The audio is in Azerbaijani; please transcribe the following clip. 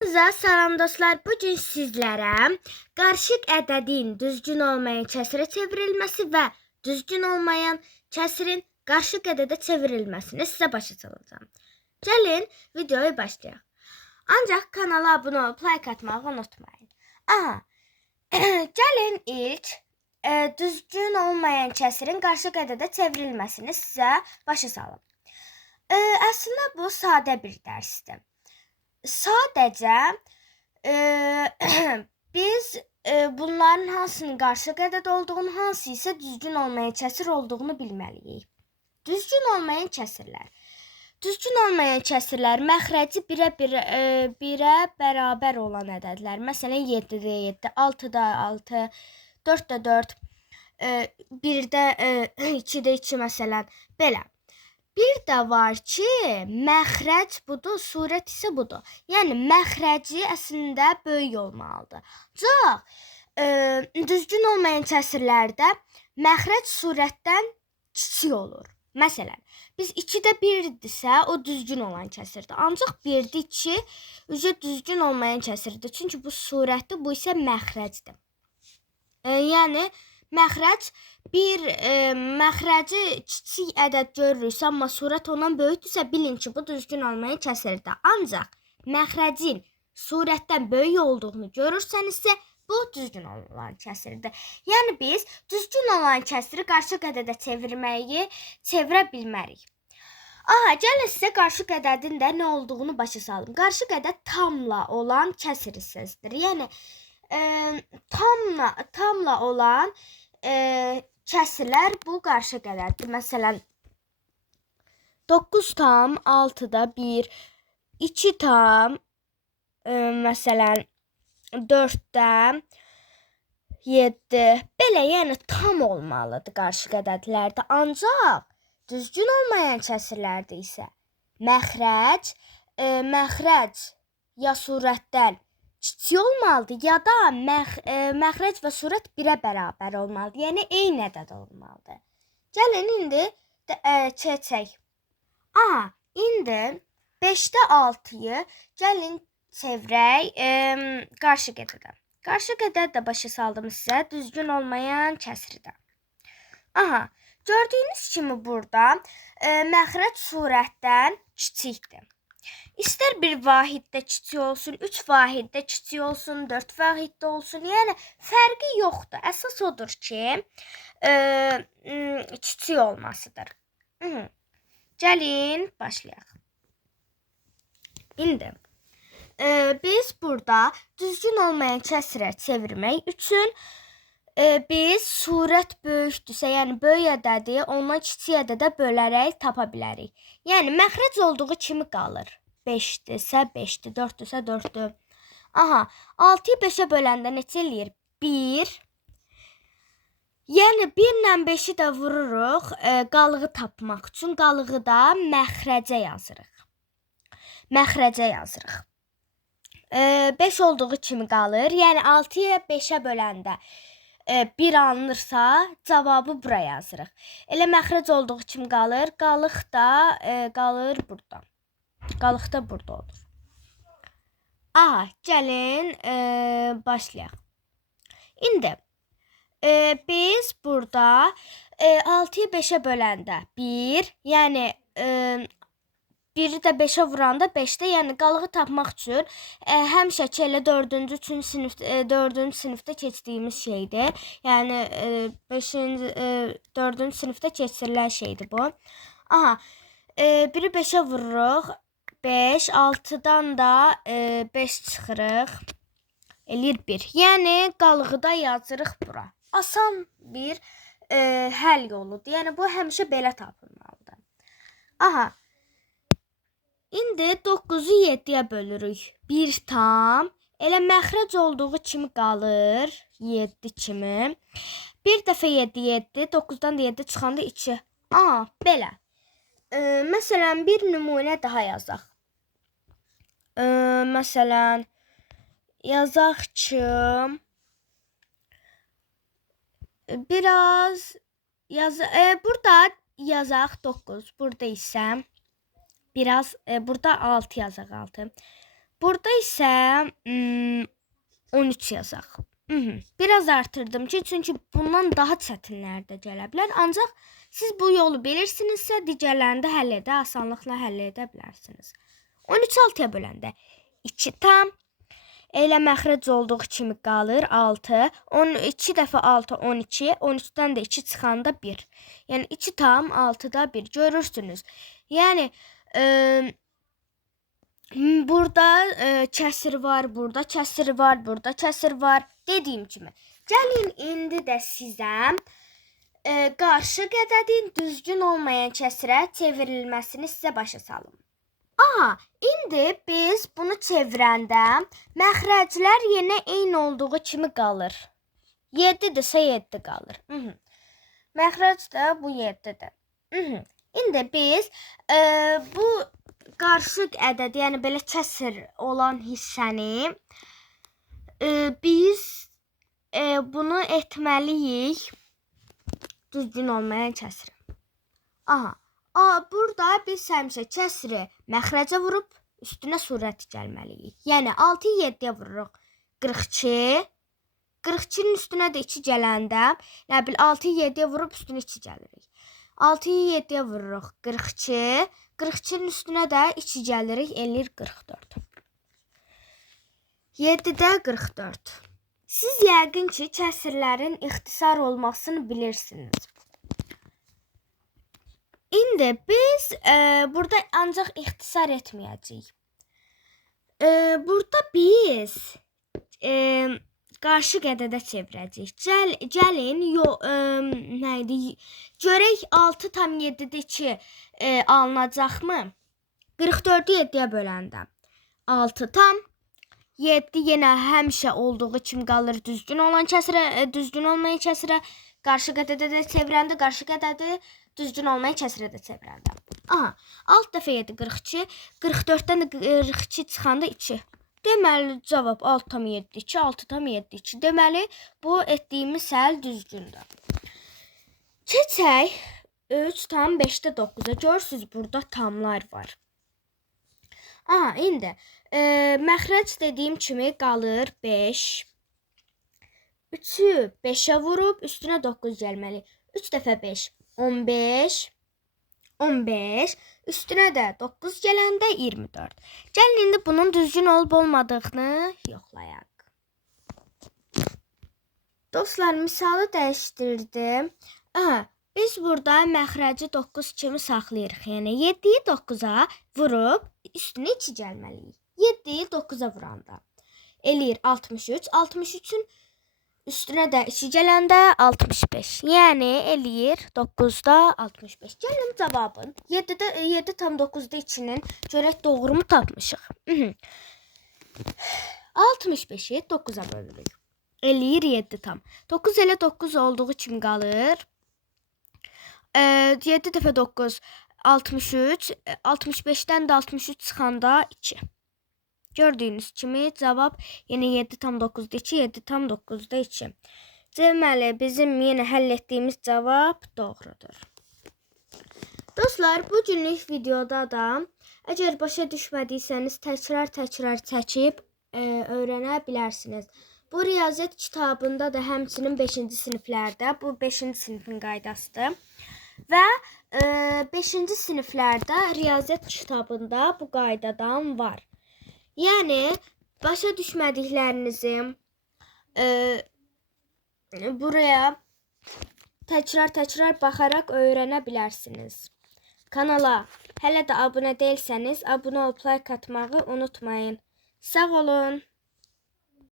Salam dostlar, bugün sizlərə qarışıq ədədin düzgün olmayan kəsrə çevrilməsi və düzgün olmayan kəsrin qarışıq ədədə çevrilməsini sizə başa salacağım. Gəlin videoya başlayaq. Ancaq kanala abunə olub like atmağı unutmayın. Gəlin ilk düzgün olmayan kəsrin qarışıq ədədə çevrilməsini sizə başa salım. Əslində bu sadə bir dərsdir. Sadəcə biz bunların hansının qarışıq ədəd olduğunu, hansı isə düzgün olmayan kəsir olduğunu bilməliyik. Düzgün olmayan kəsirlər. Düzgün olmayan kəsirlər məxrəci birə bərabər olan ədədlər. Məsələn 7-də 7, 6-da 6, 4-də 4, 1-də 2-də 2 məsələn belə. Bir də var ki, məxrəc budur, surət isə budur. Yəni məxrəci əslində böyük olmalıdır. Ancaq düzgün olmayan kəsirlərdə məxrəc surətdən kiçik olur. Məsələn, biz 2-də 1-dirsə, o düzgün olan kəsirdir. Ancaq 1-də 2 düzgün olmayan kəsirdir. Çünki bu surətdir, bu isə məxrəcdir. Yəni məxrəc məxrəci kiçik ədəd görürüksə, amma surət ondan böyükdürsə, bilin ki, bu düzgün olmayan kəsirdir. Ancaq məxrəcin surətdən böyük olduğunu görürsənizsə, bu düzgün olan kəsirdir. Yəni biz düzgün olan kəsiri qarışıq ədədə çevirə bilmərik. Gəlin sizə qarışıq ədədin də nə olduğunu başa salım. Qarışıq ədəd tamla olan kəsir hissəsidir. Yəni tamla olan kəsirlər bu qarışıq ədəddir. Məsələn 9 tam 6-da 1, 2 tam məsələn 4-də 7, belə yəni tam olmalıdır qarışıq ədədlərdə. Ancaq düzgün olmayan kəsirlərdə isə məxrəc ya surətdən kiçik olmalıdır, ya da məxrəc və surət birə bərabər olmalıdır. Yəni eyni ədəd olmalıdır. Gəlin indi keçək. İndi 5-də 6-yı gəlin çevirək qarışıq ədədə. Qarışıq ədəd də başa saldım sizə düzgün olmayan kəsirdə. Gördüyünüz kimi burada məxrəc surətdən kiçikdir. İstər bir vahiddə kiçik olsun, 3 vahiddə kiçik olsun, 4 vahiddə olsun. Yəni fərqi yoxdur. Əsas odur ki, kiçik olmasıdır. Gəlin başlayaq. İndi biz burada düzgün olmayan kəsirə çevirmək üçün biz surət böyükdürsə, yəni böyük ədədi ondan kiçik ədədə bölərək tapa bilərik. Yəni məxrəc olduğu kimi qalır. 5-dirsə 5-dir, 4-dürsə 4-dür. 6-yı 5-ə böləndə neçə eləyir? 1. Yəni 1 ilə 5-i də vururuq qalığı tapmaq üçün. Qalığı da məxrəcə yazırıq. 5 olduğu kimi qalır. Yəni 6-yı 5-ə böləndə 1 alınırsa, cavabı bura yazırıq. Elə məxrəc olduğu kimi qalır. Qalıq da qalır burada. Qalıq da burada olur. Gəlin başlayaq. İndi biz burada 6-yı 5-ə böləndə 1, yəni 1-i də 5-ə vuranda 5-də, yəni qalığı tapmaq üçün həmişə ki elə 4-cü sinifdə keçdiyimiz şeydir. Yəni 4-cü sinifdə keçirilən şeydir bu. 1-i 5-ə vururuq. 5, 6-dan da 5 çıxırıq. Eləyir 1. Yəni qalığı da yazırıq bura. Asan bir həll yoludur. Yəni bu həmişə belə tapılmalıdır. İndi 9-u 7-yə bölürük. 1 tam. Elə məxrəc olduğu kimi qalır. 7 kimi. Bir dəfə 7, 7. 9-dan da 7 çıxanda 2. Belə. Məsələn bir nümunə daha yazaq. Məsələn yazaq ki biraz burada yazaq 9, burada isə biraz burada 6 yazaq 6. Burada isə 13 yazaq. Biraz artırdım ki, çünki bundan daha çətinlər də gələ bilər. Ancaq siz bu yolu bilirsinizsə, digərlərini də həll edə, asanlıqla həll edə bilərsiniz. 13 6-ya böləndə 2 tam. Elə məxrəc olduğu kimi qalır 6. 2 dəfə 6 12. 13-dən də 2 çıxanda 1. Yəni 2 tam 6-da 1 görürsünüz. Yəni burada kəsir var, burada kəsir var, burada kəsir var. Dediyim kimi. Gəlin indi də sizə qarşı ədədin düzgün olmayan kəsirə çevrilməsini sizə başa salım. Aha, indi biz bunu çevirəndə məxrəclər yenə eyni olduğu kimi qalır. 7-dirsə 7 qalır. Məxrəc də bu 7-dir. İndi biz bu qarışıq ədəd, yəni belə kəsir olan hissəni biz bunu etməliyik düzgün olmayan kəsirə. Aha. Burada biz həmişə kəsiri məxrəcə vurub üstünə surət gəlməliyik. Yəni 6-yı 7-yə vururuq 42. 42-nin üstünə də 2 gələndə, nə bil 6-yı 7-yə vurub üstünə 2 gəlirik. 6-yı 7-yə vururuq 42. 42-nin üstünə də 2 gəlirik, eləyir 44. 7-də 44. Siz yəqin ki, kəsirlərin ixtisar olmasını bilirsiniz. İndi biz burada ancaq ixtisar etməyəcəyik. Burada biz qarşı ədədə çevirəcəyik. Gəlin, görək 6 tam 7-dir ki, alınacaqmı? 44-ü 7-yə böləndə 6 tam 7 yenə həmişə olduğu kimi qalır düzgün olan kəsirə, düzgün olmayan kəsirə. Qarşı ədədə də çevirəndə qarşı ədədi düzgün olmayan kəsirə də çevirəndə. Aha, 6 dəfə 7 42, 44-dən də 42 çıxanda 2. Deməli cavab 6 tam 7 2, 6 tam 7 2. Deməli bu etdiyimiz həll düzgündür. Keçək 3 tam 5-də 9-a. Görürsüz burada tamlar var. Aha, indi məxrəc dediyim kimi qalır 5. 3-ü 5-ə vurub üstünə 9 gəlməli. 3 dəfə 5 15. 15. Üstünə də 9 gələndə 24. Gəlin indi bunun düzgün olub olmadığını yoxlayaq. Dostlar, misalı dəyişdirdim. Aha, biz burada məxrəci 9 kimi saxlayırıq. Yəni 7-yi 9-a vurub üstünə 2 gəlməliyik. 7-yi 9-a vuranda eləyir 63. 63-ün üstünə də 2 gələndə 65. Yəni eləyir 9-da 65. Gəlin cavabın 7 tam 9-da 2-nin görək doğru mu tapmışıq? 65-i 9-a bölürük. Eləyir 7 tam. 9 elə 9 olduğu kimi qalır. 7 dəfə 9 63. 65-dən də 63 çıxanda 2. Gördüyünüz kimi cavab yenə 7 tam 9'da 2, 7 tam 9'da 2. Deməli, bizim yenə həll etdiyimiz cavab doğrudur. Dostlar, bu günlük videoda da əgər başa düşmədiysəniz təkrar çəkib öyrənə bilərsiniz. Bu riyaziyyat kitabında da həmçinin 5-ci siniflərdə, bu 5-ci sinifin qaydasıdır. Və 5-ci siniflərdə riyaziyyat kitabında bu qaydadan var. Yəni, başa düşmədiklərinizi buraya təkrar baxaraq öyrənə bilərsiniz. Kanala hələ də abunə deyilsəniz, abunə olub like atmağı unutmayın. Sağ olun.